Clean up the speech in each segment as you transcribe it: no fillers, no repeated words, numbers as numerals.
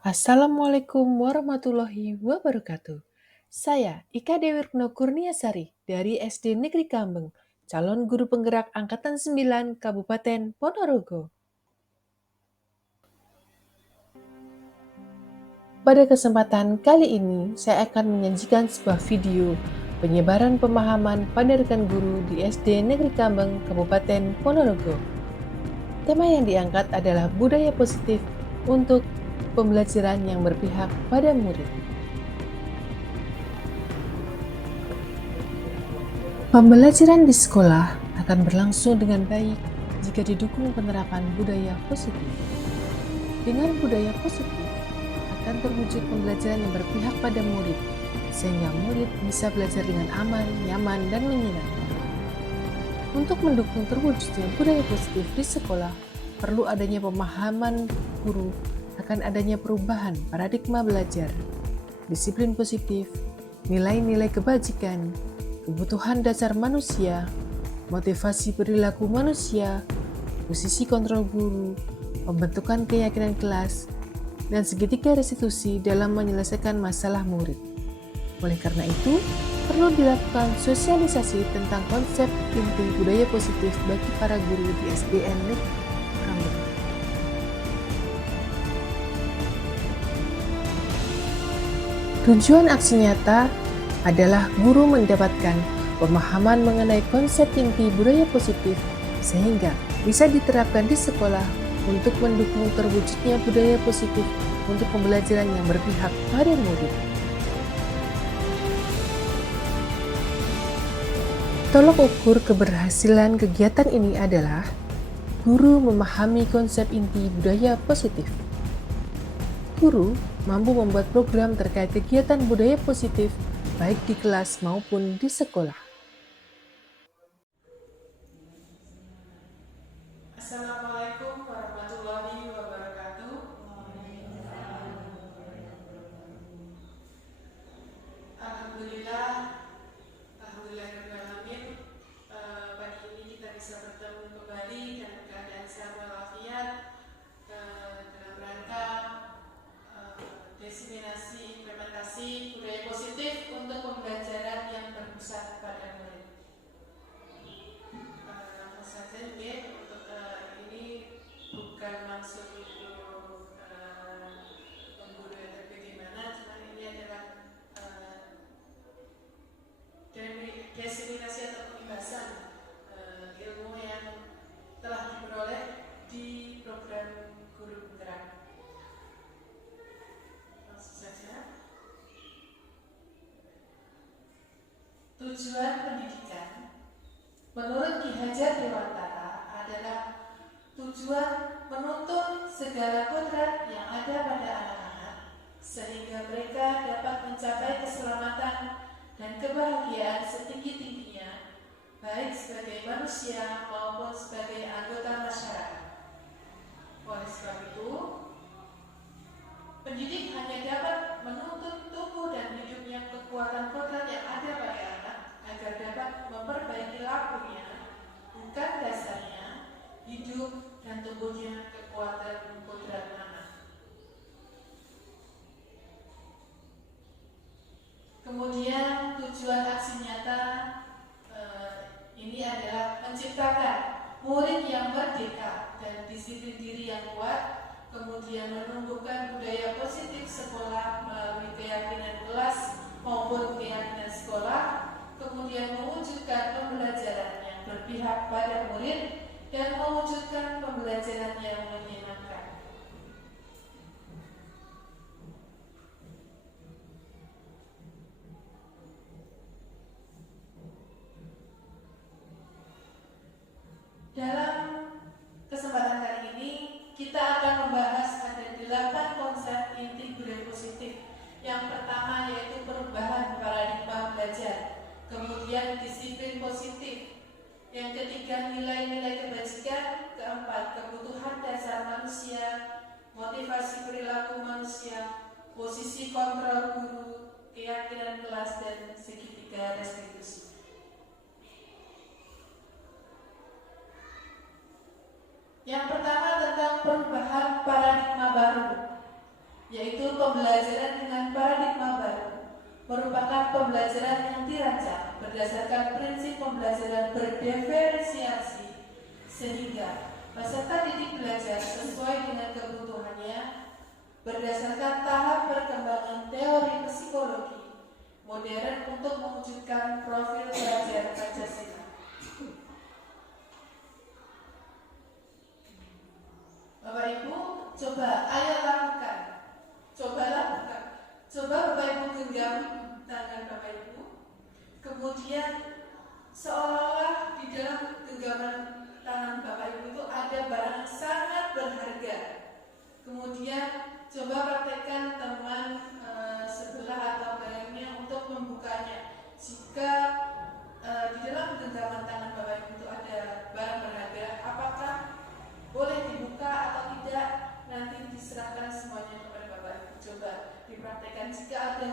Assalamualaikum warahmatullahi wabarakatuh. Saya Ika Dewi Retno Kurniasari dari SD Negeri Kambeng, calon guru penggerak Angkatan 9 Kabupaten Ponorogo. Pada kesempatan kali ini, saya akan menyajikan sebuah video penyebaran pemahaman pada rekan guru di SD Negeri Kambeng, Kabupaten Ponorogo. Tema yang diangkat adalah budaya positif untuk pembelajaran yang berpihak pada murid. Pembelajaran di sekolah akan berlangsung dengan baik jika didukung penerapan budaya positif. Dengan budaya positif, akan terwujud pembelajaran yang berpihak pada murid, sehingga murid bisa belajar dengan aman, nyaman, dan menyenangkan. Untuk mendukung terwujudnya budaya positif di sekolah, perlu adanya pemahaman guru akan adanya perubahan paradigma belajar, disiplin positif, nilai-nilai kebajikan, kebutuhan dasar manusia, motivasi perilaku manusia, posisi kontrol guru, pembentukan keyakinan kelas, dan segitiga restitusi dalam menyelesaikan masalah murid. Oleh karena itu, perlu dilakukan sosialisasi tentang konsep inti budaya positif bagi para guru di SDN Negeri Kambeng. Tujuan aksi nyata adalah guru mendapatkan pemahaman mengenai konsep inti budaya positif sehingga bisa diterapkan di sekolah untuk mendukung terwujudnya budaya positif untuk pembelajaran yang berpihak pada murid. Tolok ukur keberhasilan kegiatan ini adalah guru memahami konsep inti budaya positif. Guru mampu membuat program terkait kegiatan budaya positif baik di kelas maupun di sekolah. Assalamualaikum warahmatullahi wabarakatuh. Alhamdulillah, Alhamdulillahirrahmanirrahim. Pagi ini kita bisa bertemu kembali dan keadaan sehat walafiat dalam rangka diseminasi implementasi budaya positif untuk pembelajaran yang berpusat pada murid. Langsung saja untuk ini bukan maksud untuk pembudaya atau bagaimana, cuma ini adalah diseminasi atau pembahasan ilmu yang telah diperoleh di program guru penggerak. Langsung saja. Tujuan pendidikan menurut Ki Hajar Dewantara adalah tujuan menuntun segala kodrat yang ada pada anak-anak sehingga mereka dapat mencapai keselamatan dan kebahagiaan setinggi-tingginya baik sebagai manusia maupun sebagai anggota masyarakat. Oleh sebab itu, pendidik hanya dapat menuntun tumbuh dan hidupnya kekuatan kodrat yang ada pada anak agar dapat memperbaiki lakunya, bukan dasarnya, hidup dan tumbuhnya kekuatan kodrat anak. Kemudian tujuan aksi nyata ini adalah menciptakan murid yang merdeka dan disiplin diri yang kuat, kemudian menumbuhkan budaya positif sekolah melalui keyakinan kelas maupun keyakinan sekolah, kemudian mewujudkan pembelajaran yang berpihak pada murid dan mewujudkan pembelajaran yang menyenangkan. Dalam kesempatan kali ini kita akan membahas ada 8 konsep inti budaya positif. Yang pertama yaitu perubahan paradigma belajar, kemudian disiplin positif, yang ketiga nilai-nilai kebajikan, keempat kebutuhan dasar manusia, motivasi perilaku manusia, posisi kontrol guru, keyakinan kelas, dan segitiga restitusi. Yang pertama tentang perubahan paradigma baru. yaitu pembelajaran dengan paradigma baru, merupakan pembelajaran yang dirancang berdasarkan prinsip pembelajaran berdiferensiasi, sehingga peserta didik belajar sesuai dengan kebutuhannya berdasarkan tahap perkembangan teori psikologi modern untuk mewujudkan profil pelajar Pancasila. Bapak Ibu, coba ayo lakukan. Coba lakukan. Coba Bapak Ibu genggam tangan Bapak Ibu. Kemudian seolah-olah di dalam genggaman tangan Bapak Ibu itu ada barang yang sangat berharga. Kemudian coba praktekkan teman sebelah atau barangnya untuk membukanya. Jika di dalam genggaman tangan Bapak Ibu itu ada barang berharga, apakah boleh dibuka atau tidak? Nanti diserahkan semuanya kepada Bapak Ibu. Coba dipraktekkan. Jika ada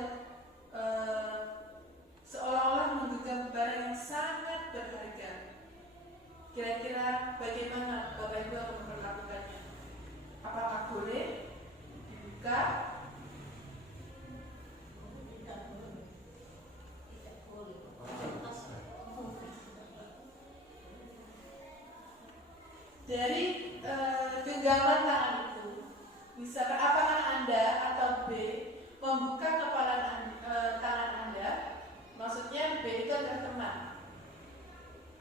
seolah-olah menggenggam barang yang sangat berharga, kira-kira bagaimana Bapak Ibu akan memperlakukannya? Apakah boleh dibuka? Dari genggaman tangan itu, misalkan apakah Anda atau B membuka kepala tangan Anda? Maksudnya B itu adalah teman.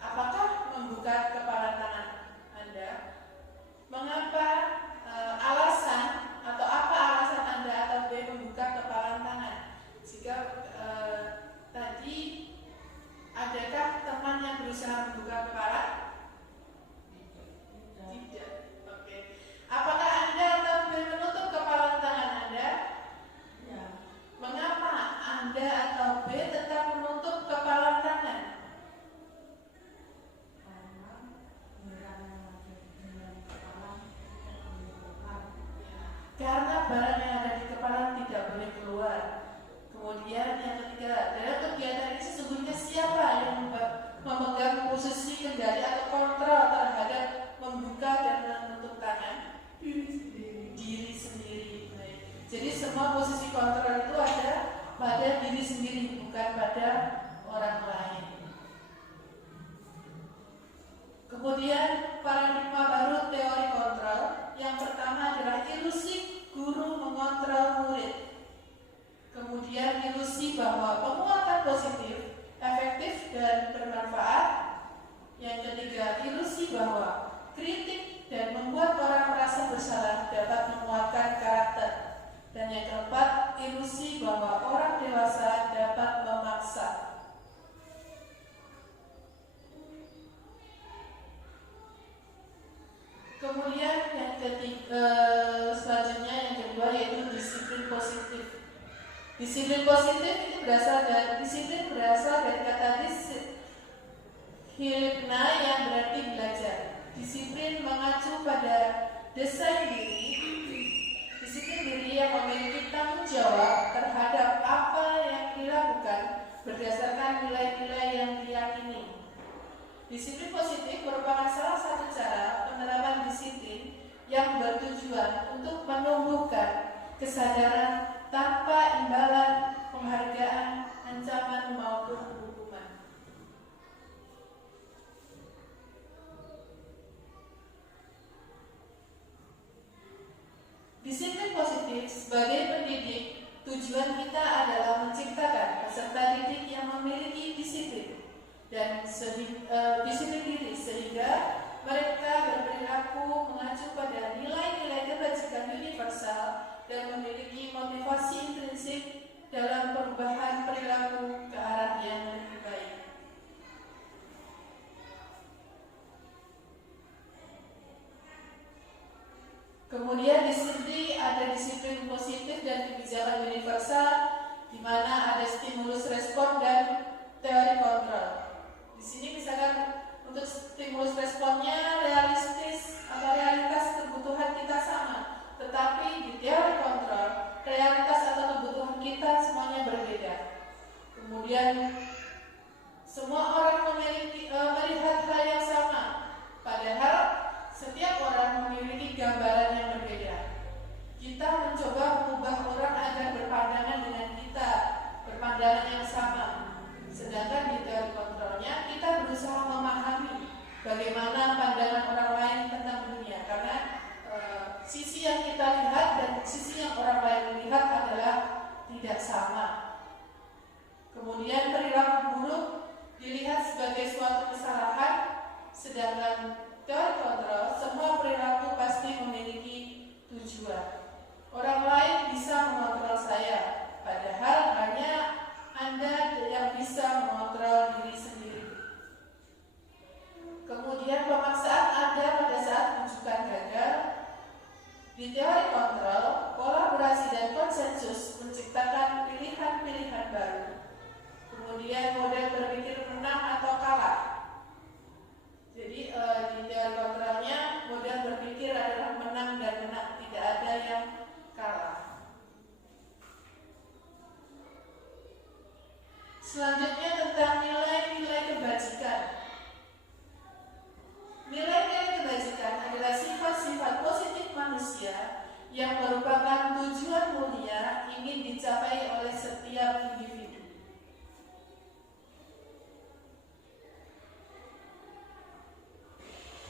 Apakah membuka kepala tangan Anda? Mengapa alasan atau apa alasan Anda atau B membuka kepala tangan? Jika tadi adakah teman yang berusaha membuka kepala? Tidak. Oke. Apakah Anda atau B menutup kepala tangan Anda? Ya. Mengapa Anda atau B tetap menutup kepala tangan? Karena barang yang ada di kepala tidak boleh keluar. Kemudian yang ketiga, dalam kegiatan ini sesungguhnya siapa yang memegang posisi kendali atau kontrol terhadap membuka dan menutup tangan? Diri sendiri. Jadi semua posisi kontrol itu ada pada diri sendiri, bukan pada orang lain. Kemudian paradigma baru teori kontrol. Yang pertama adalah ilusi guru mengontrol murid. Kemudian ilusi bahwa penguatan positif, efektif dan bermanfaat. Yang ketiga, ilusi bahwa kritik dan membuat orang merasa bersalah dapat menguatkan karakter. Dan yang keempat, ilusi bahwa orang dewasa dapat memaksa. Kemudian yang ketiga, selanjutnya yang kedua yaitu disiplin positif. Disiplin positif itu berasal dari kata disipline yang berarti belajar. Disiplin mengacu pada desain diri. Disiplin diri yang memiliki tanggung jawab terhadap apa yang dilakukan berdasarkan nilai-nilai yang diyakini. Disiplin positif merupakan salah satu cara penerapan disiplin yang bertujuan untuk menumbuhkan kesadaran tanpa imbalan, penghargaan, ancaman maupun hukuman. Disiplin positif sebagai pendidik, tujuan kita adalah menciptakan peserta didik yang memiliki disiplin dan disiplin diri sehingga mereka berperilaku mengacu pada nilai-nilai kebajikan universal dan memiliki motivasi intrinsik dalam perubahan perilaku ke arah yang lebih baik. Kemudian di sini ada disiplin positif dan kebijakan universal, di mana ada stimulus respon dan teori kontrol. Di sini misalkan untuk stimulus responnya realistis atau realitas kebutuhan kita sama, tetapi di teori kontrol realitas atau kebutuhan kita semuanya berbeda. Kemudian semua orang melihat hal yang sama, padahal setiap orang memiliki gambaran yang berbeda. Kita mencoba mengubah tujuan. Orang lain bisa mengontrol saya, padahal hanya Anda yang bisa mengontrol diri sendiri. Kemudian pemaksaan Anda pada saat rujukan gagal. Di teori kontrol, kolaborasi dan konsensus menciptakan pilihan-pilihan baru. Kemudian model berpikir menang atau kalah. Jadi di teori kontrolnya model berpikir adalah menang dan menang, tidak ada yang kalah. Selanjutnya tentang nilai-nilai kebajikan. Nilai-nilai kebajikan adalah sifat-sifat positif manusia yang merupakan tujuan mulia ingin dicapai oleh setiap individu.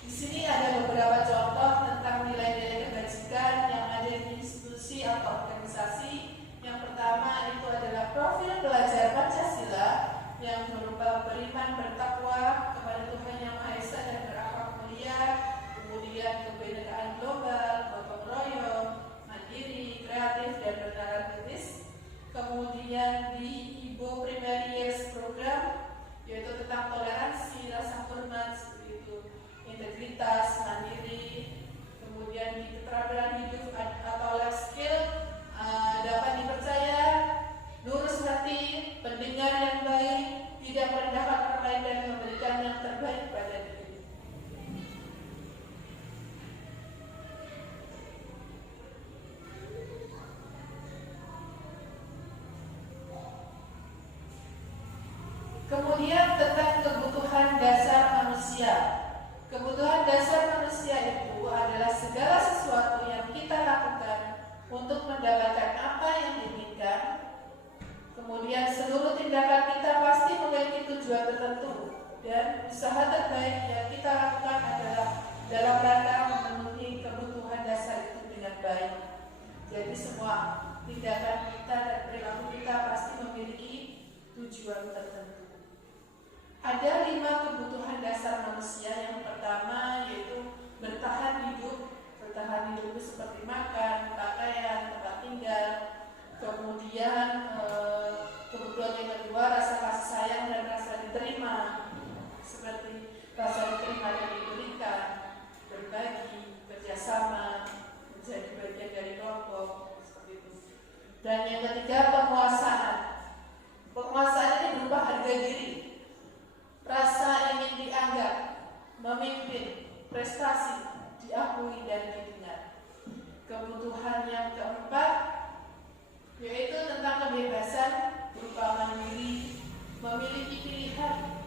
Di sini ada beberapa contoh tentang nilai-nilai kebajikan yang ada di institusi atau organisasi. Yang pertama itu adalah profil pelajar Pancasila yang berupa beriman, bertakwa kepada Tuhan Yang Maha Esa dan berakhlak mulia, kemudian kebinekaan global, gotong royong, mandiri, kreatif dan bernalar kritis. Kemudian di Ibo Primary Years Program yaitu tentang toleransi, rasa hormat, seperti itu, integritas, mandiri. Kemudian di keterampilan hidup atau life skill dapat dipercaya, lurus hati, pendengar yang baik, tidak merendahkan orang lain dan memberikan yang terbaik pada diri. Kemudian tentang kebutuhan dasar manusia. Kebutuhan dasar manusia itu adalah segala sesuatu yang kita lakukan untuk mendapatkan apa yang diinginkan. Kemudian seluruh tindakan kita pasti memiliki tujuan tertentu dan usaha terbaik yang kita lakukan adalah dalam rangka memenuhi kebutuhan dasar itu dengan baik. Jadi semua tindakan kita dan perilaku kita pasti memiliki tujuan tertentu. Ada 5 kebutuhan dasar manusia. Yang pertama yaitu bertahan hidup. Bertahan hidup itu seperti makan, pakaian, tempat tinggal. Kemudian kebutuhan yang kedua rasa kasih sayang dan rasa diterima, seperti rasa diterima dan diberikan, berbagi, kerjasama, menjadi bagian dari kelompok, seperti itu. Dan yang ketiga penguasaan. Penguasaan ini berupa harga diri, rasa ingin dianggap, memimpin, prestasi, diakui dan didengar. Kebutuhan yang keempat yaitu tentang kebebasan berupa mandiri, memiliki pilihan,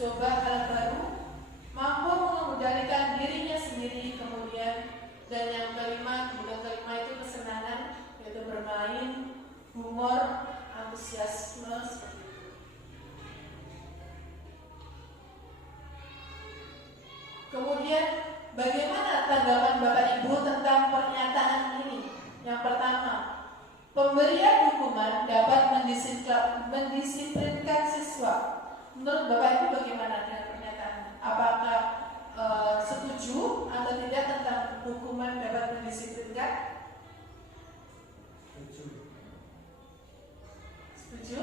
coba hal baru, mampu mengendalikan dirinya sendiri. Kemudian dan yang kelima, itu kesenangan, yaitu bermain, humor, antusiasme, seperti itu. Kemudian bagaimana tanggapan Bapak Ibu tentang pernyataan ini? Yang pertama, pemberian hukuman dapat mendisiplinkan siswa. Menurut Bapak Ibu bagaimana dengan pernyataan? Apakah setuju atau tidak tentang hukuman dapat mendisiplinkan? Setuju?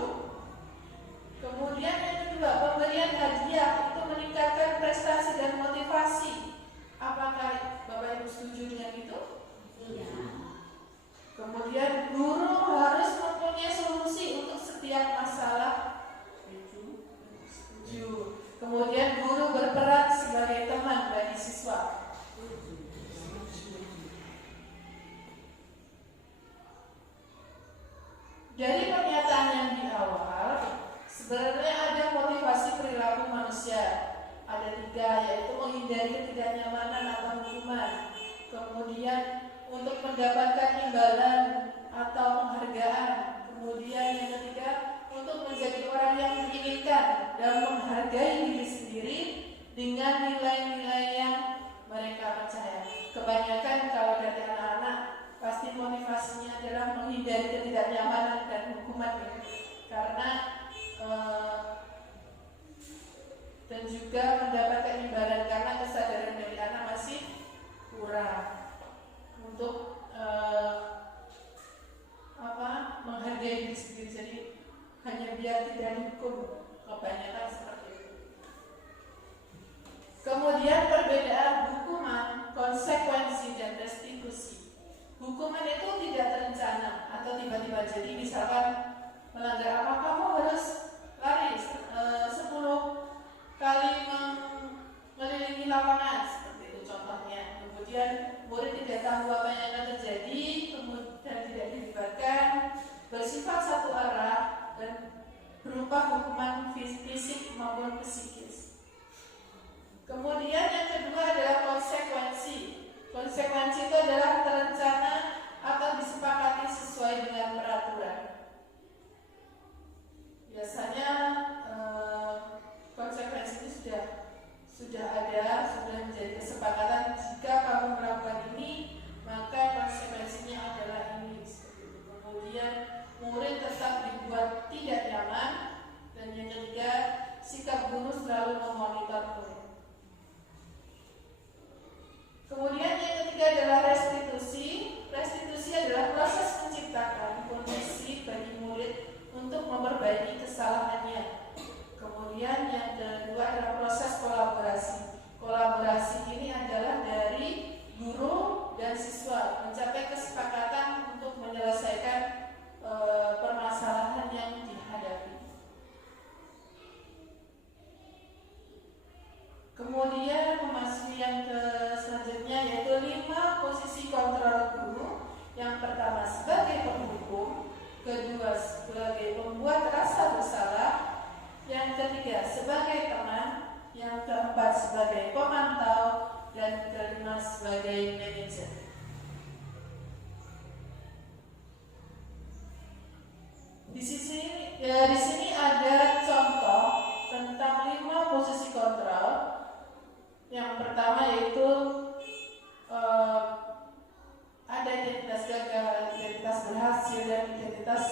Kemudian yang kedua, pemberian hadiah itu meningkatkan prestasi dan motivasi. Apakah Bapak Ibu setuju dengan itu? Iya. Kemudian guru harus mempunyai solusi untuk setiap masalah. Setuju. Kemudian guru berperan sebagai teman bagi siswa. Dari pernyataan yang di awal, sebenarnya ada motivasi perilaku manusia. Ada 3, yaitu menghindari ketidaknyamanan atau hukuman. Kemudian untuk mendapatkan imbalan atau penghargaan. Kemudian yang ketiga, untuk menjadi orang yang diinginkan dan menghargai diri sendiri dengan nilai-nilai yang mereka percaya. Kebanyakan kalau dari anak-anak pasti motivasinya adalah menghindari ketidaknyamanan dan hukuman, ya. Karena dan juga mendapatkan imbalan karena kesadaran dari anak masih kurang untuk eh, menghargai diri sendiri, jadi hanya biar tidak dihukum, kebanyakan seperti itu. Kemudian perbedaan hukuman, konsekuensi, dan restitusi. Hukuman itu tidak terencana atau tiba-tiba, jadi misalkan melanggar apa, kamu harus lari 10 kali mengelilingi lapangan, seperti itu contohnya. Kemudian murid tidak tahu apa yang akan terjadi, kemudian tidak dilibatkan, bersifat satu arah, dan berupa hukuman fisik maupun psikis. Kemudian yang kedua adalah konsekuensi. Konsekuensi itu adalah terencana atau disepakati sesuai dengan peraturan. Biasanya konsekuensi itu sudah ada, sudah menjadi kesepakatan. Jika kamu melakukan ini, maka konsekuensinya adalah ini. Kemudian murid tetap dibuat tidak nyaman. Dan yang ketiga, sikap guru selalu memonitor murid. Kemudian yang ketiga adalah restitusi. Restitusi adalah proses menciptakan kondisi bagi murid untuk memperbaiki kesalahannya. Kemudian yang kedua adalah proses kolaborasi. Kolaborasi ini adalah dari guru dan siswa mencapai kesepakatan untuk menyelesaikan permasalahan yang dihadapi. Kemudian memasuki yang selanjutnya, yaitu 5 posisi kontrol guru. Yang pertama sebagai penghukum, kedua sebagai pembuat rasa bersalah, yang ketiga sebagai teman, yang keempat sebagai pemantau, dan kelima sebagai manajer. Di sini ada contoh tentang 5 posisi kontrol. Yang pertama yaitu ada identitas gagal, identitas berhasil, dan identitas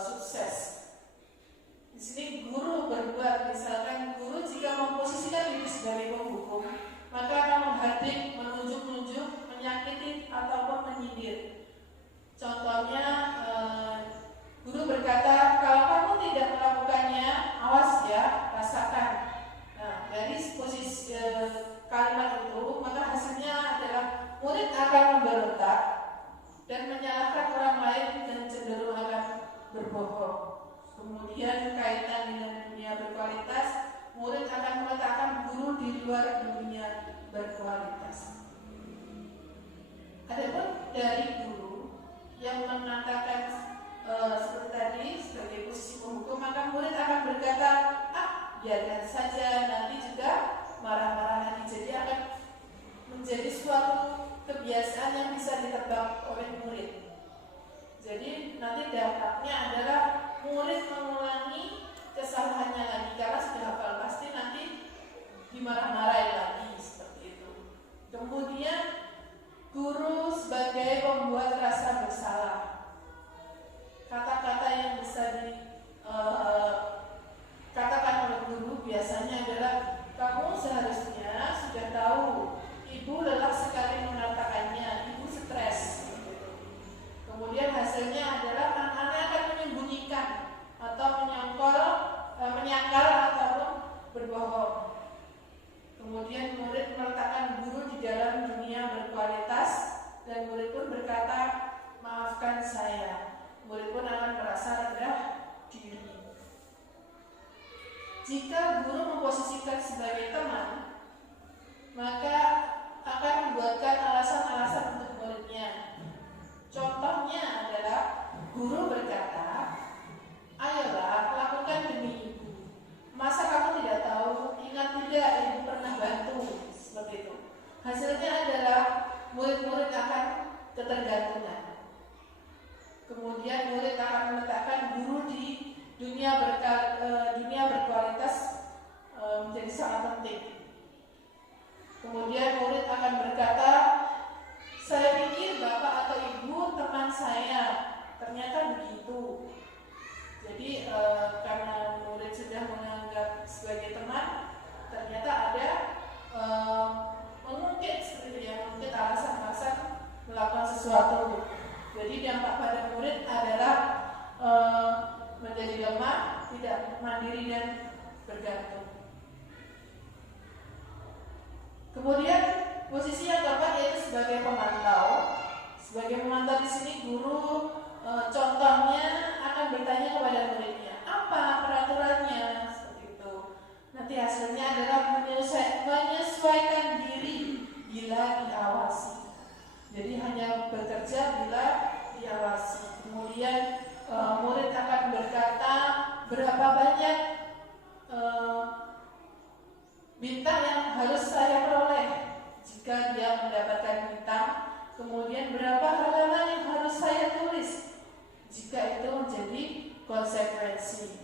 sukses. Di sini guru berbuat, misalkan guru jika memposisikan diri sebagai penghukum, maka akan menghadik, menunjuk-nunjuk, menyakiti, ataupun menyindir. Contohnya, guru berkata, kalau kamu tidak melakukannya, awas ya, rasakan. Nah, dari posisi kalimat itu, maka hasilnya adalah murid akan memberontak dan menyalahkan orang lain dan cenderung akan berbohong. Kemudian kaitan dengan dunia berkualitas, murid akan meletakkan guru di luar dunia berkualitas. Adapun dari guru yang mengatakan seperti tadi sebagai posisi penghukum, maka murid akan berkata, biarkan saja, nanti juga marah-marah lagi. Jadi akan menjadi suatu kebiasaan yang bisa ditebak oleh murid. Jadi nanti dampaknya adalah murid mengulangi kesalahannya lagi, karena sudah hafal, pasti nanti dimarah-marahi lagi, seperti itu. Kemudian guru sebagai pembuat rasa bersalah. Kata-kata yang bisa dikatakan oleh guru biasanya adalah, kamu seharusnya sudah tahu, ibu lelah sekali mengatakannya, ibu stres. Kemudian hasilnya adalah anak-anak akan menyembunyikan atau menyangkal ataupun berbohong. Kemudian murid meletakkan guru di dalam dunia berkualitas, dan murid pun berkata, maafkan saya. Murid pun akan merasa rendah diri. Jika guru memposisikan sebagai teman, maka akan membuatkan alasan-alasan untuk muridnya. Contohnya adalah guru berkata, ayolah lakukan demi ibu. Masa kamu tidak tahu? Ingat tidak, ibu pernah bantu. Seperti itu. Hasilnya adalah murid-murid akan ketergantungan. Kemudian murid akan meletakkan guru di dunia berkualitas menjadi sangat penting. Kemudian murid akan berkata, saya pikir bapak atau ibu teman saya, ternyata begitu. Jadi karena murid sudah menganggap sebagai teman, ternyata ada mungkin alasan-alasan melakukan sesuatu dampak pada murid adalah menjadi lemah, tidak mandiri dan bergantung. Kemudian posisi yang keempat yaitu sebagai pemantau. Sebagai pemantau di sini guru contohnya akan bertanya kepada muridnya, apa peraturannya, seperti itu. Nanti hasilnya adalah menyesuaikan diri bila diawasi. Jadi hanya bekerja bila diawasi. Kemudian murid akan berkata berapa banyak bintang yang harus saya peroleh jika dia mendapatkan bintang. Kemudian berapa halaman yang harus saya tulis jika itu menjadi konsekuensi.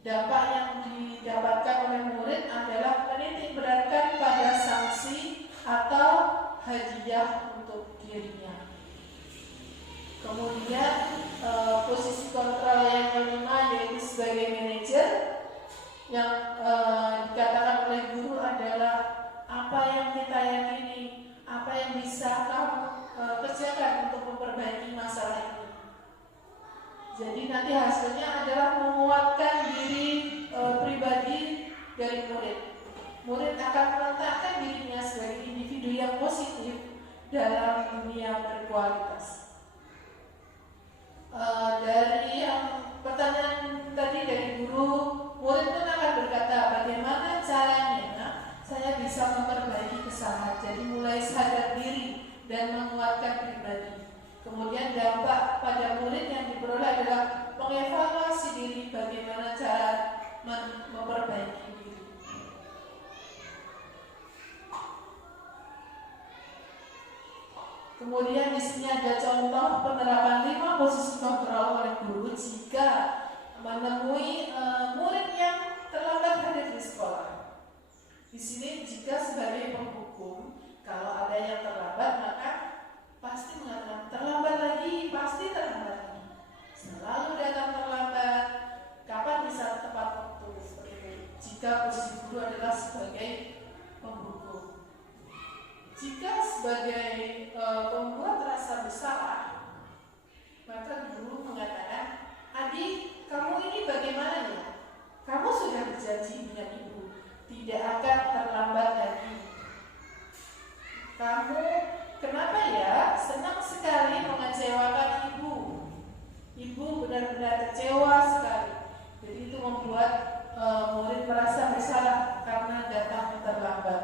Dampak yang didapatkan oleh murid adalah menitik beratkan pada sanksi atau hadiah untuk dirinya. Kemudian posisi kontrol yang kelima yaitu sebagai manajer, yang dikatakan oleh guru adalah apa yang kita yakini, apa yang bisa kamu kerjakan untuk memperbaiki masalah ini. Jadi nanti hasilnya adalah menguatkan diri pribadi dari murid. Murid akan meletakkan dirinya sebagai individu yang positif dalam dunia berkualitas. Dari yang pertanyaan tadi dari guru, murid pun akan berkata bagaimana caranya saya bisa memperbaiki kesalahan. Jadi mulai sadar diri dan menguatkan pribadi. Kemudian dampak pada murid yang diperoleh adalah mengevaluasi diri, bagaimana cara memperbaiki diri. Kemudian di sini ada contoh penerapan 5 posisi kontrol oleh guru jika menemui murid yang terlambat hadir di sekolah. Di sini jika sebagai penghukum, kalau ada yang terlambat maka pasti mengatakan terlambat lagi, pasti terlambat lagi. Selalu datang terlambat, kapan bisa tepat waktu, seperti itu. Jika posisi guru adalah sebagai penghukum. Jika sebagai pembuat rasa bersalah, maka guru mengatakan, adik, kamu ini bagaimana ya? Kamu sudah berjanji dengan ibu, tidak akan terlambat lagi. Kamu kenapa ya senang sekali mengecewakan ibu? Ibu benar-benar kecewa sekali. Jadi itu membuat murid merasa bersalah karena datang terlambat.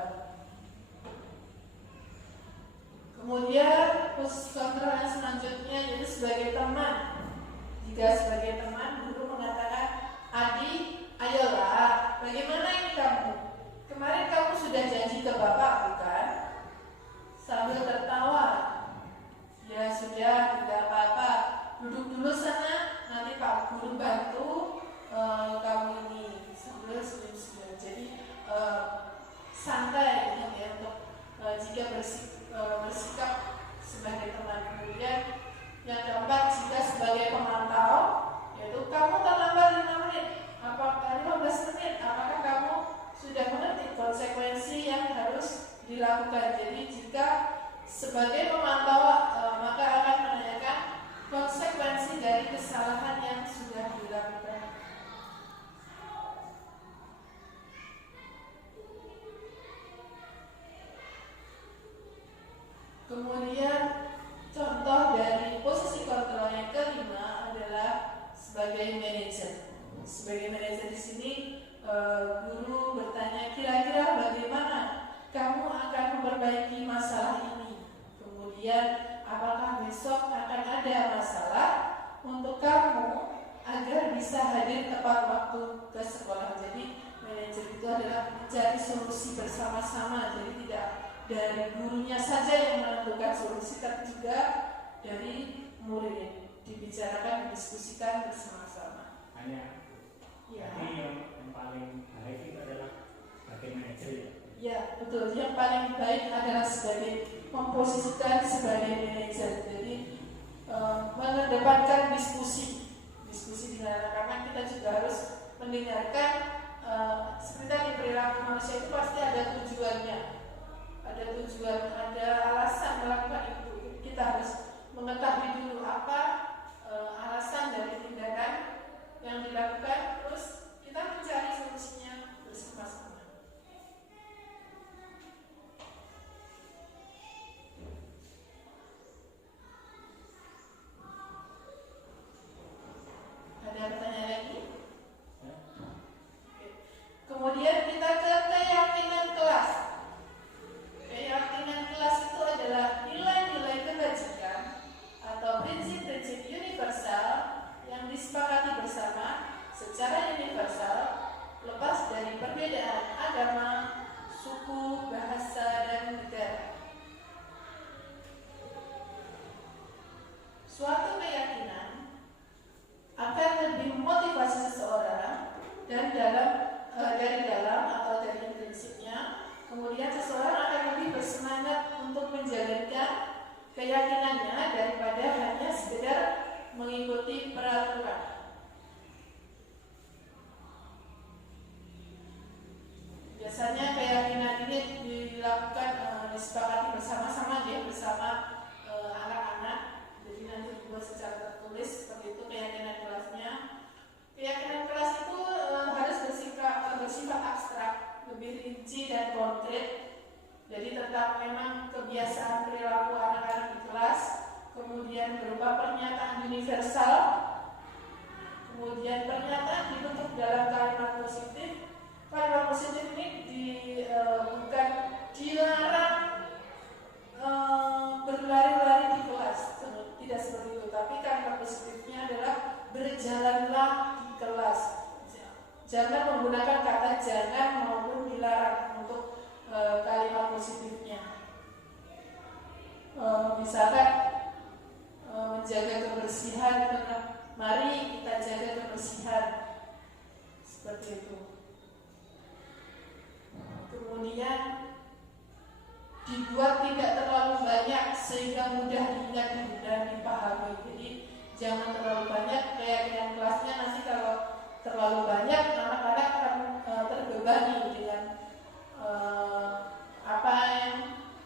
Kemudian posisi kontrol yang selanjutnya yaitu sebagai teman. Jika sebagai teman guru mengatakan, adik, ayolah, bagaimana ini kamu? Kemarin kamu sudah janji ke bapak, bukan? Sambil tertawa, ya sudah, tidak apa-apa. Duduk dulu sana, nanti Pak Guru bantu kamu ini sambil senyum-senyum. Jadi santai gitu ya untuk jika bersikap sebagai teman. Kemudian yang keempat, jika sebagai pemantau, yaitu kamu terlambat 5 menit, apakah 15 menit, apakah kamu sudah mengerti konsekuensi yang harus dilakukan. Jadi jika sebagai pemantau maka akan menanyakan konsekuensi dari kesalahan yang sudah dilakukan. Kemudian contoh dari posisi kontrol yang kelima adalah sebagai manajer. Sebagai manajer di sini guru bertanya, kira-kira bagaimana kamu akan memperbaiki masalah ini? Kemudian apakah besok akan ada masalah untuk kamu agar bisa hadir tepat waktu ke sekolah? Jadi manajer itu adalah mencari solusi bersama-sama. Jadi tidak dari gurunya saja yang menentukan solusi, tapi juga dari murid. Dibicarakan, didiskusikan bersama-sama. Hanya ya. Jadi yang paling baik itu adalah sebagai manajer. Ya, betul. Yang paling baik adalah sebagai memposisikan sebagai manajer. Jadi mengedepankan diskusi dengan anak-anak. Kita juga harus mendengarkan seperti tadi, perilaku manusia itu pasti ada tujuannya, ada alasan melakukan itu. Kita harus mengetahui dulu apa alasan dari tindakan yang dilakukan, terus kita mencari solusinya bersama-sama. Ada pertanyaan lagi? Oke. Kemudian kita ke keyakinan kelas. Keyakinan kelas itu adalah nilai-nilai kebajikan atau prinsip-prinsip universal yang disepakati bersama secara universal, lepas dari perbedaan agama, suku, bahasa, dan negara. Suatu keyakinan akan lebih memotivasi seseorang dan dari dalam atau dari prinsipnya. Kemudian seseorang akan lebih bersemangat untuk menjalankan keyakinannya daripada hanya sekedar mengikuti peraturan. Biasanya keyakinan ini dilakukan disepakati bersama-sama ya, bersama anak-anak. Jadi nanti dibuat secara tertulis seperti itu keyakinan kelasnya. Keyakinan kelas itu harus bersifat abstrak, lebih rinci dan konkret. Jadi tetap memang kebiasaan perilaku anak-anak di kelas, kemudian berupa pernyataan universal, kemudian pernyataan dibentuk dalam kalimat positif. Kalimat positif ini bukan dilarang berlari-lari di kelas, tidak seperti itu. Tapi kalimat positifnya adalah berjalanlah di kelas. Jangan menggunakan kata jangan maupun dilarang untuk kalimat positifnya. Misalkan menjaga kebersihan, mari kita jaga kebersihan, seperti itu. Kemudian dibuat tidak terlalu banyak sehingga mudah diingat dan dipahami. Jadi jangan terlalu banyak keyakinan kelasnya, nanti kalau terlalu banyak anak-anak akan terbebani dengan apa yang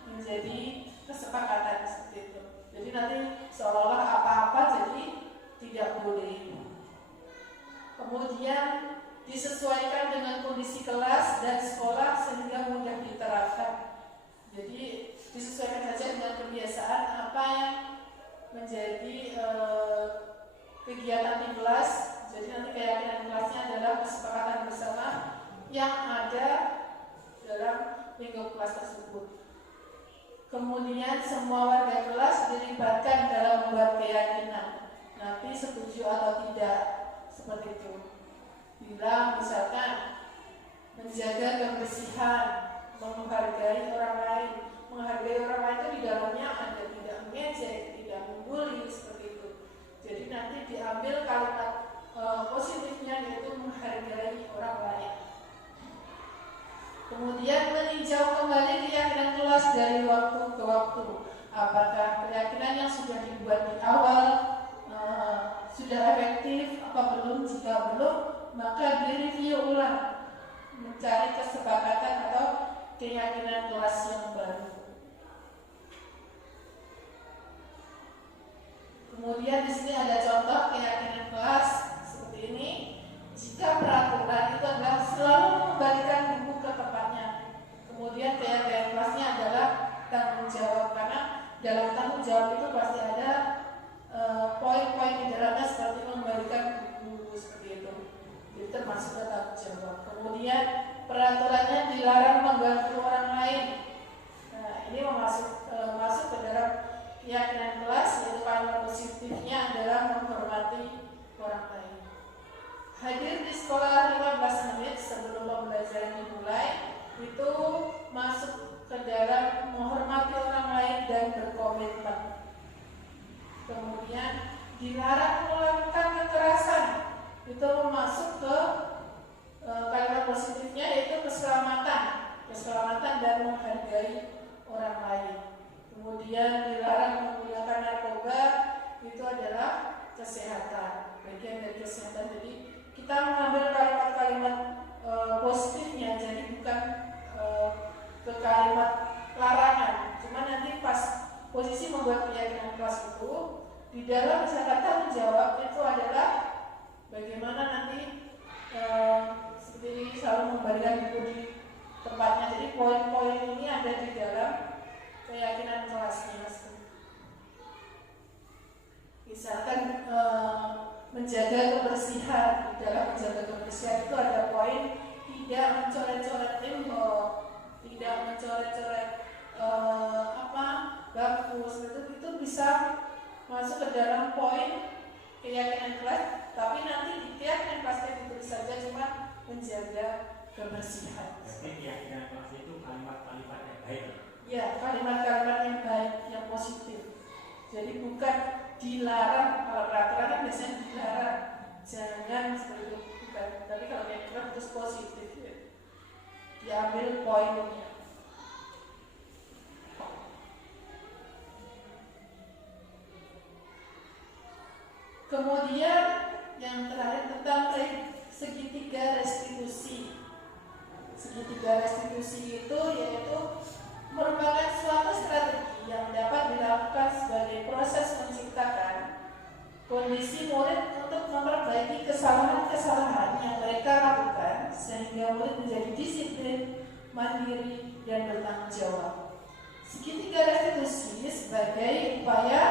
menjadi kesepakatan seperti itu. Jadi nanti seolah-olah apa-apa jadi tidak boleh. Kemudian disesuaikan dengan kondisi kelas dan sekolah sehingga mudah diterapkan. Jadi disesuaikan saja dengan kebiasaan apa yang menjadi kegiatan di kelas. Jadi nanti keyakinan kelasnya adalah kesepakatan bersama yang ada dalam lingkup kelas tersebut. Kemudian semua warga kelas dilibatkan dalam membuat keyakinan, nanti setuju atau tidak, seperti itu. Bila misalkan menjaga kebersihan, menghargai orang lain. Menghargai orang lain itu di dalamnya ada tidak mengejek, tidak membuli, seperti itu. Jadi nanti diambil kalimat positifnya, yaitu menghargai orang lain. Kemudian meninjau kembali keyakinan kelas dari waktu ke waktu. Apakah keyakinan yang sudah dibuat di awal sudah efektif apa belum? Jika belum, maka direview ulang, mencari kesepakatan atau keyakinan kelas yang baru. Kemudian di sini ada contoh keyakinan kelas seperti ini. Jika peraturan itu adalah selalu mengembalikan buku ke tempatnya. Kemudian keyakinan kelasnya adalah tanggung jawab, karena dalam tanggung jawab itu pasti ada poin-poin di dalamnya seperti mengembalikan buku seperti itu. Jadi termasuk tanggung jawab. Kemudian peraturannya dilarang mengganggu orang lain. Nah, ini masuk ke dalam keyakinan kelas, yaitu kalimat positifnya adalah menghormati orang lain. Hadir di sekolah 15 menit sebelum pembelajaran dimulai, itu masuk ke dalam menghormati orang lain dan berkomitmen. Kemudian dilarang melakukan kekerasan, itu masuk ke kalimat positifnya, yaitu keselamatan dan menghargai orang lain. Kemudian dilarang menggunakan narkoba, itu adalah kesehatan, bagian dari kesehatan. Jadi kita mengambil kalimat-kalimat positifnya, jadi bukan ke kalimat larangan. Cuma nanti pas posisi membuat keyakinan kelas itu di dalam misalkan tanggung jawab itu adalah bagaimana nanti seperti selalu memberikan buku di tempatnya. Jadi poin-poin ini ada di dalam keyakinan kelasnya. Misalkan menjaga kebersihan, di dalam menjaga kebersihan itu ada poin tidak mencoret-coret tembok, tidak mencoret-coret bangku, itu bisa masuk ke dalam poin keyakinan kelas, tapi nanti di keyakinan kelasnya ditulis saja cuma menjaga kebersihan. Jadi keyakinan kelas itu kalimat-kalimat yang baik. Ya, kalimat-kalimat yang baik, yang positif. Jadi bukan dilarang, kalau peraturan kan biasanya dilarang, jangan seperti itu, bukan. Tapi kalau yang kelas terus positif, ya. Diambil poinnya. Kemudian yang terakhir tentang segitiga restitusi. Segitiga restitusi itu yaitu merupakan suatu strategi yang dapat dilakukan sebagai proses menciptakan kondisi murid untuk memperbaiki kesalahan-kesalahan yang mereka lakukan sehingga murid menjadi disiplin, mandiri, dan bertanggung jawab. Segitiga restitusi sebagai upaya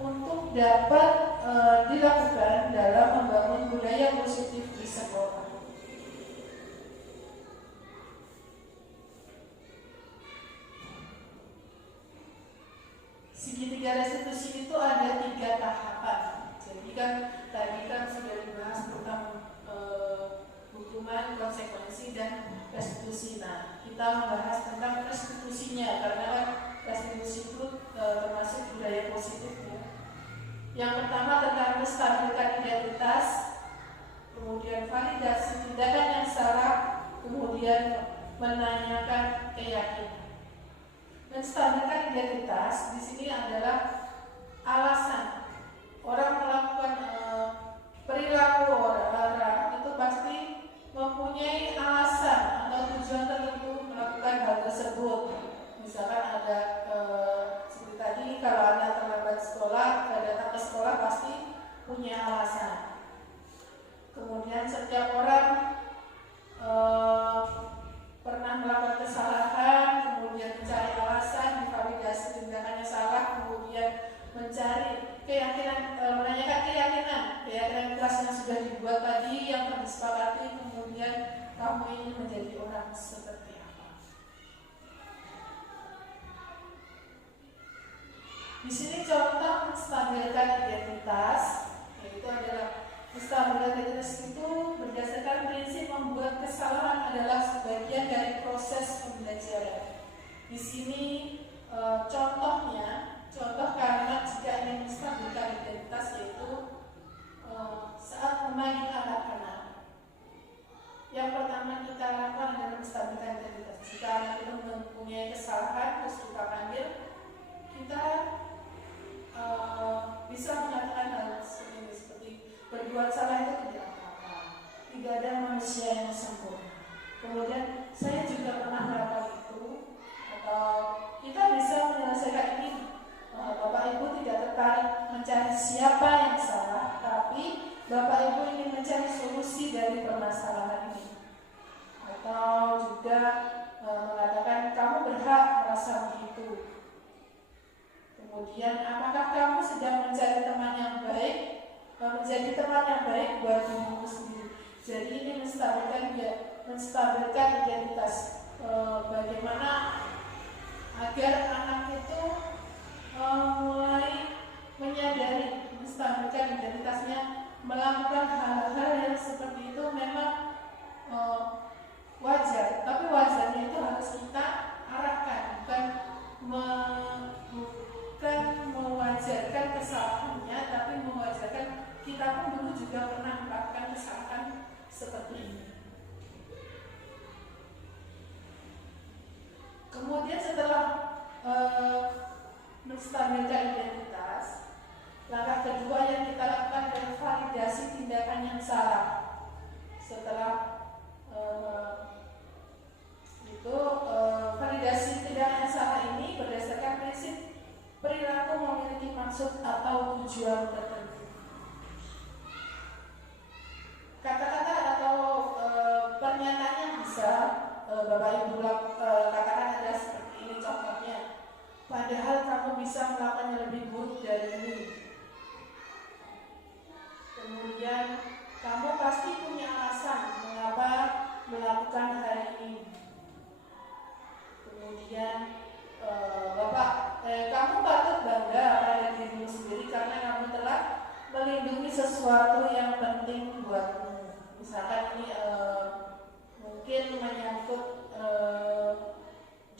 untuk dapat dilakukan dalam membangun budaya positif di sekolah. Segitiga restitusi itu ada 3 tahapan. Jadi kan tadi kan sudah dibahas tentang hukuman, konsekuensi, dan restitusi. Nah, kita membahas tentang restitusinya karena kan restitusi itu termasuk budaya positif ya. Yang pertama tentang menstabilkan identitas, kemudian validasi tindakan yang salah, kemudian menanyakan keyakinan. Menstabilkan identitas di sini adalah alasan orang melakukan perilaku orang itu pasti mempunyai alasan atau tujuan tertentu melakukan hal tersebut. Misalkan ada seperti tadi kalau anak terlambat sekolah, datang ke sekolah pasti punya alasan. Kemudian setiap orang pernah melakukan kesalahan, kemudian mencari alasan, divalidasi tindakannya salah, kemudian mencari keyakinan, menanyakan keyakinan kelas yang sudah dibuat tadi, yang disepakati, kemudian kamu ini menjadi orang seperti apa. Di sini contoh menstabilkan identitas, yaitu adalah menstabilkan identitas itu berdasarkan prinsip membuat kesalahan adalah sebagian dari proses pembelajaran. Di sini contoh kalimat jika ingin menstabilkan identitas yaitu saat memanggil anak-anak. Yang pertama kita lakukan adalah menstabilkan identitas. Jika anak itu mempunyai kesalahan terus kita panggil, kita bisa mengatakan hal seperti berbuat salah itu tidak apa-apa, tidak ada manusia yang sempurna. Kemudian saya juga pernah melakukan itu, atau kita bisa menyelesaikan ini. Bapak Ibu tidak tertarik mencari siapa yang salah, tapi Bapak Ibu ingin mencari solusi dari permasalahan ini. Atau juga mengatakan kamu berhak merasa begitu. Kemudian apakah kamu sedang mencari teman yang baik, menjadi teman yang baik buat dirimu sendiri. Jadi ini menstabilkan identitas. Bagaimana agar anak itu mulai menyadari, menstabilkan identitasnya, melakukan hal-hal yang seperti itu memang wajar, tapi wajarnya itu harus kita arahkan, bukan mewajarkan kesalahannya, tapi mewajarkan kita pun dulu juga pernah melakukan kesalahan seperti ini. Kemudian setelah menstabilkan identitas, langkah kedua yang kita lakukan adalah validasi tindakan yang salah. Setelah validasi tindakan yang salah ini berdasarkan prinsip perilaku memiliki maksud atau tujuan tertentu. Kata-kata atau pernyataan yang bisa Bapak Ibu katakan adalah seperti ini contohnya. Padahal kamu bisa melakukannya lebih buruk dari ini. Kemudian kamu pasti punya alasan mengapa melakukan hal ini. Kemudian kamu patut bangga pada dirimu sendiri karena kamu telah melindungi sesuatu yang penting buatmu. Misalkan ini mungkin menyangkut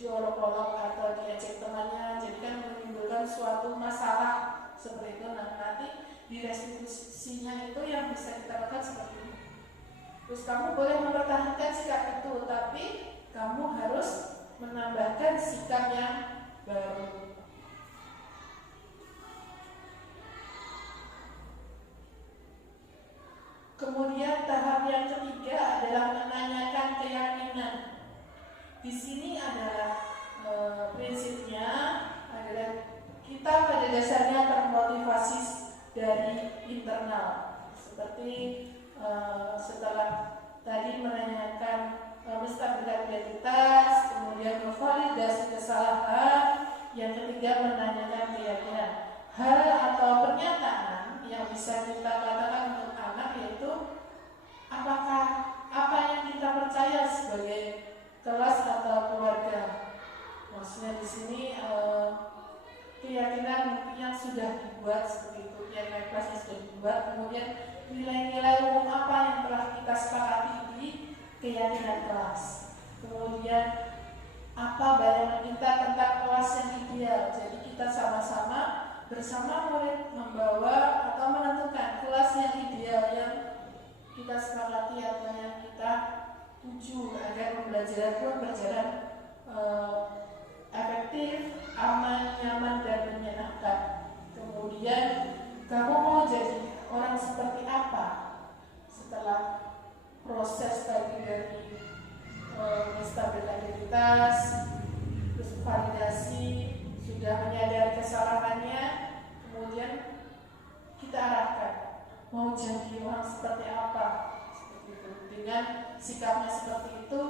diolok-olok atau diajak temannya, jadi kan menimbulkan suatu masalah seperti itu. Nah, nanti di restitusinya itu yang bisa kita lakukan seperti ini. Terus kamu boleh mempertahankan sikap itu, tapi kamu harus menambahkan sikap yang baru. Kemudian tahap yang ketiga adalah menanyakan keyakinan. Di sini adalah prinsipnya adalah kita pada dasarnya termotivasi dari internal. Seperti setelah tadi menanyakan menstabilkan identitas, kemudian memvalidasi kesalahan, yang ketiga menanyakan keyakinan. Hal atau pernyataan yang bisa kita katakan untuk anak yaitu apakah apa yang kita percaya sebagai kelas atau keluarga. Maksudnya di sini keyakinan yang sudah dibuat seperti itu, keyakinan kelas yang sudah dibuat, kemudian nilai-nilai umum apa yang telah kita sepakati di keyakinan kelas. Kemudian apa bayangan kita tentang kelas yang ideal. Jadi kita sama-sama bersama murid membawa atau menentukan kelas yang ideal yang kita sepakati atau yang kita tuju agar pembelajaran pun berjalan efektif, aman, nyaman, dan menyenangkan. Kemudian kamu mau jadi orang seperti apa setelah proses tadi dari menstabilkan identitas, terus validasi, sudah menyadari kesalahannya, kemudian kita arahkan mau jadi orang seperti apa, seperti itu. Dengan sikapnya seperti itu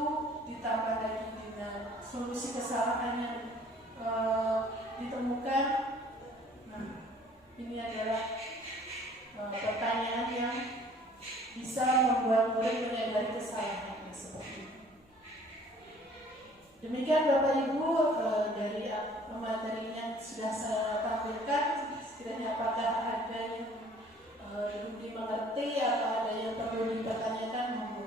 ditambah lagi dengan solusi kesalahan yang ditemukan. Nah, ini adalah pertanyaan yang bisa membuat murid menyadari kesalahannya seperti itu. Demikian Bapak Ibu dari materi yang sudah saya tampilkan. Sekiranya apakah ada yang belum dimengerti atau ada yang perlu dipertanyakan, monggo.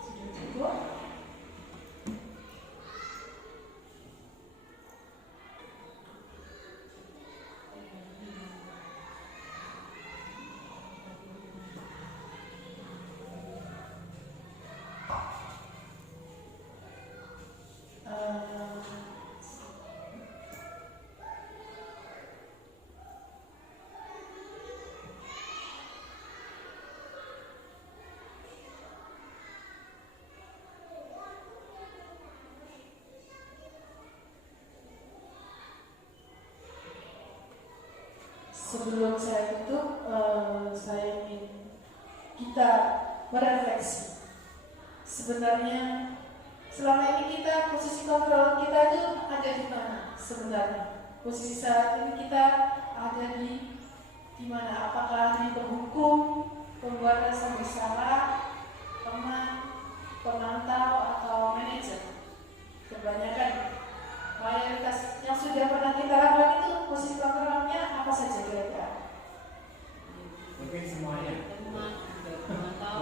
Sudah cukup? Sebelum saya tutup, saya ingin kita merefleksi. Sebenarnya selama ini kita posisi kontrol kita itu ada di mana sebenarnya? Posisi saat ini kita ada di mana? Apakah di penghukum, pembuat rasa bersalah, teman, pemantau, atau manajer? Kebanyakan mayoritas yang sudah pernah kita lakukan itu posisi kontrolnya apa saja kira-kira? Mungkin semuanya.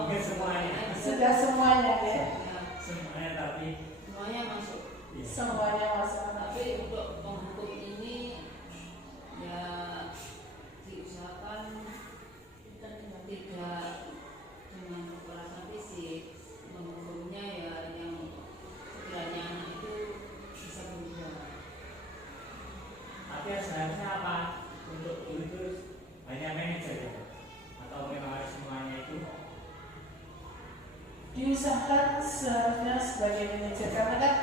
Mungkin semuanya. Sudah semuanya ya? Semuanya, tapi semuanya masuk. ya. Semuanya masuk. Tapi untuk penghukum ini ya diusahakan tidak dengan kekerasan fisik, menghukumnya ya yang sekiranya anak itu bisa berubah. Tapi seharusnya apa? Untuk guru itu hanya manajer ya? Atau memang harus semuanya itu? misalkan seharusnya sebagai manajer karena kan,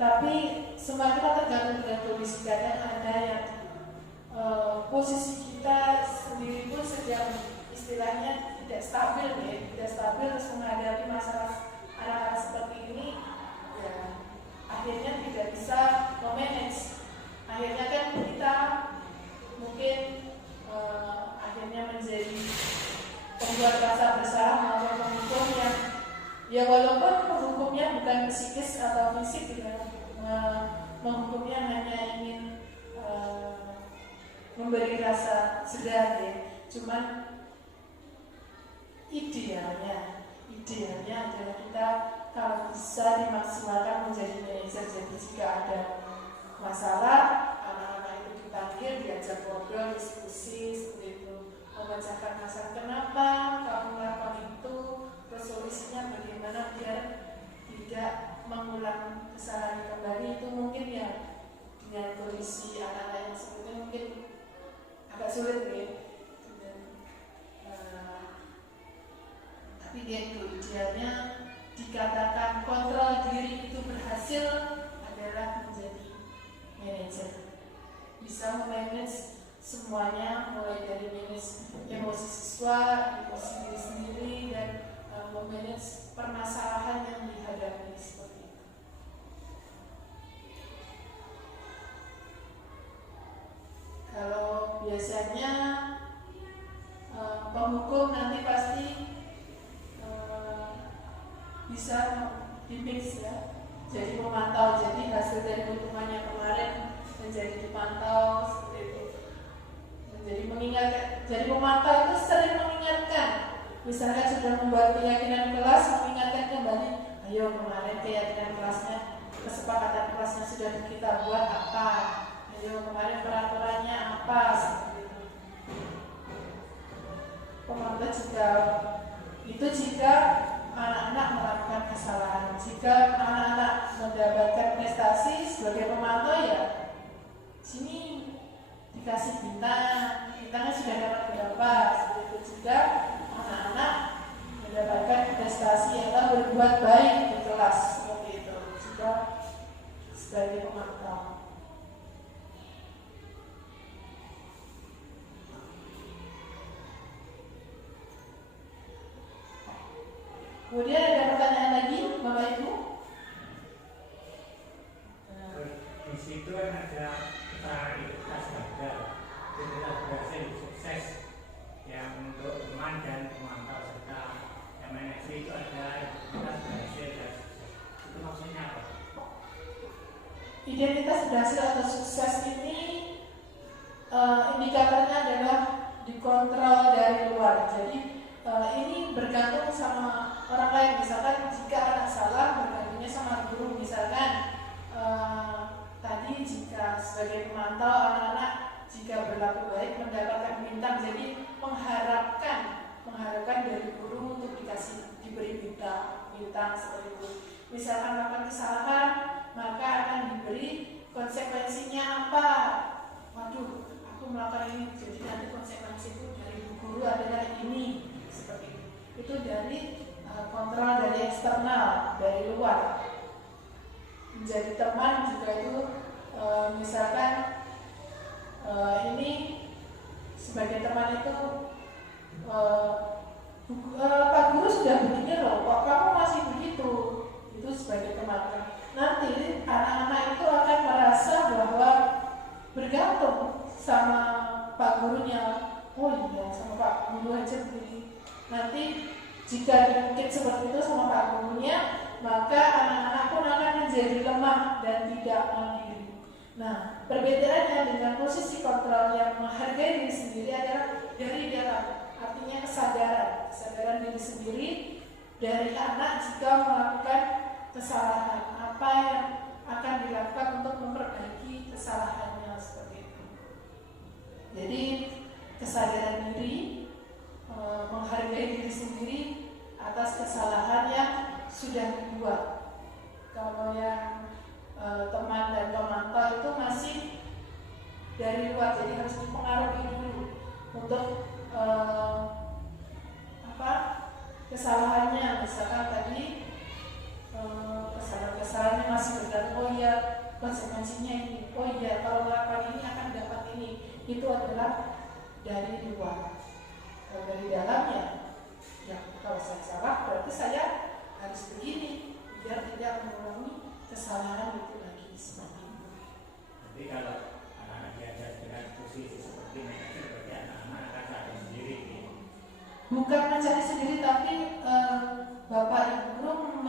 tapi semua kita tergantung dengan kondisi. Kadang ada yang posisi kita sendiri pun sedang istilahnya tidak stabil ya, tidak stabil terus menghadapi masalah anak-anak seperti ini ya, akhirnya tidak bisa memanage. Akhirnya kan kita mungkin akhirnya menjadi pembuat rasa bersalah maupun penghukum yang ya walaupun penghukumnya bukan psikis atau fisik gitu, menghukumnya hanya ingin memberi rasa sedar ya. Cuman idealnya adalah kita kalau bisa dimaksimalkan menjadi manajer. Jadi jika ada masalah, anak-anak itu dipanggil, diajak ngobrol, diskusi seperti itu, memecahkan masalah kenapa kamu melakukan itu, terus solusinya bagaimana biar tidak mengulang kesalahan kembali. Itu mungkin ya dengan kondisi anak-anak yang seperti itu mungkin agak sulit ya. Tapi dia itu idealnya dikatakan kontrol diri itu berhasil adalah menjadi manajer, bisa memanage semuanya mulai dari manage emosi siswa, emosi diri sendiri, dan memanage permasalahan yang dihadapi seperti itu. Kalau biasanya penghukum nanti pasti bisa dimix ya, jadi memantau, jadi hasil dari hukumannya kemarin menjadi dipantau seperti itu, menjadi mengingatkan. Jadi memantau itu sering mengingatkan, misalkan sudah membuat keyakinan kelas, mengingatkan kembali, ayo kemarin keyakinan kelasnya, kesepakatan kelasnya sudah kita buat apa, ayo kemarin peraturannya apa, seperti itu. Pemantau jika anak-anak melakukan kesalahan. Jika anak-anak mendapatkan prestasi sebagai pemantau ya sini dikasih bintangnya sudah dapat berapa. Seperti itu. Jika anak-anak mendapatkan prestasi atau berbuat baik di kelas seperti itu, jika sebagai pemantau. Kemudian ada pertanyaan lagi, Bapak Ibu? Di situ kan ada kita gagal, kita berhasil sukses yang untuk teman dan pemantau serta yang manajer itu ada kita berhasil dan sukses. Itu maksudnya apa? Identitas berhasil atau sukses ini indikatornya adalah dikontrol dari luar. Jadi ini bergantung sama orang lain. Misalkan jika anak salah, bergantungnya sama guru. Misalkan tadi jika sebagai pemantau anak-anak jika berlaku baik mendapatkan bintang, jadi mengharapkan dari guru untuk diberi bintang seperti itu. Misalkan melakukan kesalahan, maka akan diberi konsekuensinya apa. Waduh, aku melakukan ini, jadi nanti konsekuensi itu dari guru adalah ini. Seperti itu dari kontrol dari eksternal, dari luar. Menjadi teman juga itu misalkan ini sebagai teman itu Pak Guru sudah begini loh, kok kamu masih begitu. Itu sebagai teman. Nanti anak-anak itu akan merasa bahwa bergantung sama Pak Gurunya. Oh iya, sama Pak Guru aja begini. Nanti jika diungkit seperti itu sama Pak Gurunya, maka anak-anak pun akan menjadi lemah dan tidak mandiri. Nah, perbedaannya dengan posisi kontrol yang menghargai diri sendiri adalah dari dalam, artinya kesadaran diri sendiri dari anak jika melakukan kesalahan, apa yang akan dilakukan untuk memperbaiki kesalahannya seperti itu. Jadi kesadaran diri, menghargai diri sendiri atas kesalahan yang sudah dibuat. Kalau yang teman dan pemantau itu masih dari luar, jadi harus dipengaruhi dulu untuk kesalahannya. Misalkan tadi masih bergantung, oh iya konsekuensinya ini, oh iya kalau melakukan ini akan dapat ini. Itu adalah dari luar. Kalau dari dalam ya kalau saya salah berarti saya harus begini biar tidak mengulangi kesalahan itu lagi, seperti itu. Jadi kalau anak-anak diajar dengan posisi seperti manajer, berarti anak-anak akan sadar sendiri. Bukan mencari sendiri, tapi Bapak Ibu guru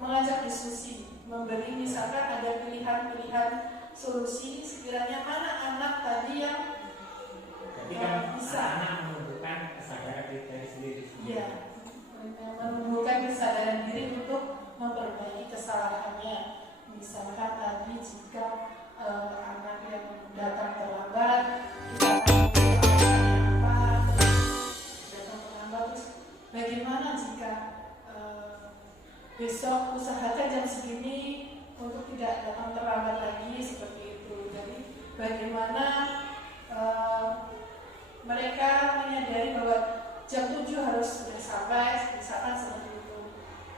mengajak diskusi, memberi misalkan ada pilihan-pilihan solusi sekiranya mana anak tadi yang Jadi kan bisa. anak-anak menunjukkan kesadaran dari sendiri. Iya, menumbuhkan kesadaran diri untuk memperbaiki kesalahannya. Misalkan tadi jika anak yang datang terlambat, kita akan apa? Datang terlambat, terus bagaimana jika besok usahakan jam segini untuk tidak datang terlambat lagi, seperti itu. Jadi bagaimana mereka menyadari bahwa jam 7 harus sudah sampai, misalkan seperti itu,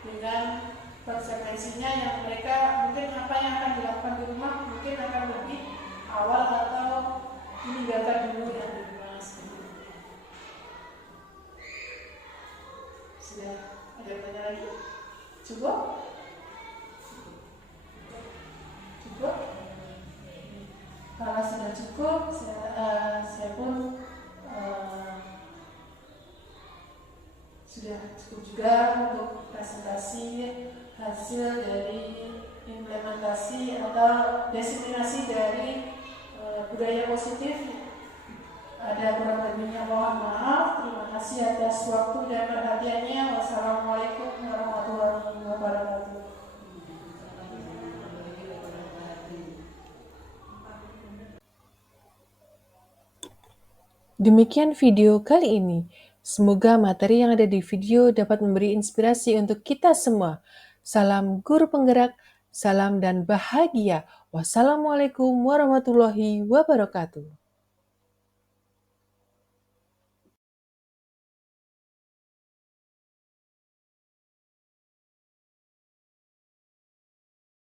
dengan konsekuensinya yang mereka mungkin apa yang akan dilakukan di rumah mungkin akan lebih awal atau meninggalkan dulu yang di rumah, seperti itu. Sudah ada pertanyaan lagi? Cukup? Cukup? Kalau sudah cukup, saya pun sudah cukup juga untuk presentasi hasil dari implementasi atau diseminasi dari budaya positif. Ada kurang lebihnya mohon maaf. Terima kasih atas waktu dan perhatiannya. Wassalamualaikum warahmatullahi wabarakatuh. Demikian video kali ini. Semoga materi yang ada di video dapat memberi inspirasi untuk kita semua. Salam guru penggerak, salam dan bahagia. Wassalamualaikum warahmatullahi wabarakatuh.